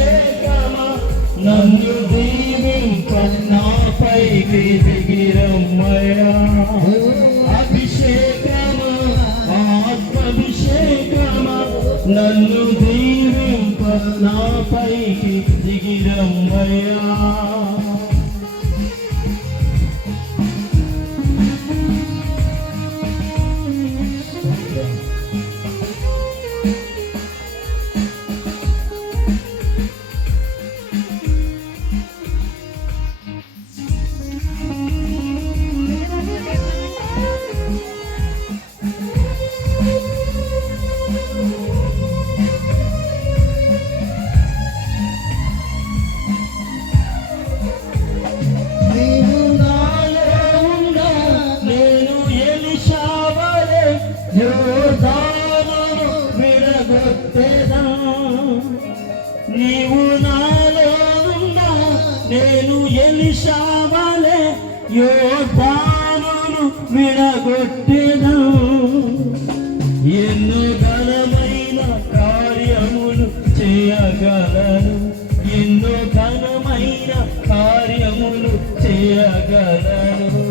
అభిషేకమా నన్ను దీవింప నాపైకి దిగిరమ్మయ్యా అభిషేకమా ఆత్మాభిషేకమా నన్ను దీవింప నాపైకి దిగిరమ్మయ్యా నీవు నాలో ఉన్నా నేను ఎలీషావలే యోర్దానును విడగొట్టెదను ఎన్నో ఘనమైన కార్యములు చేయగలను ఎన్నో ఘనమైన కార్యములు చేయగలను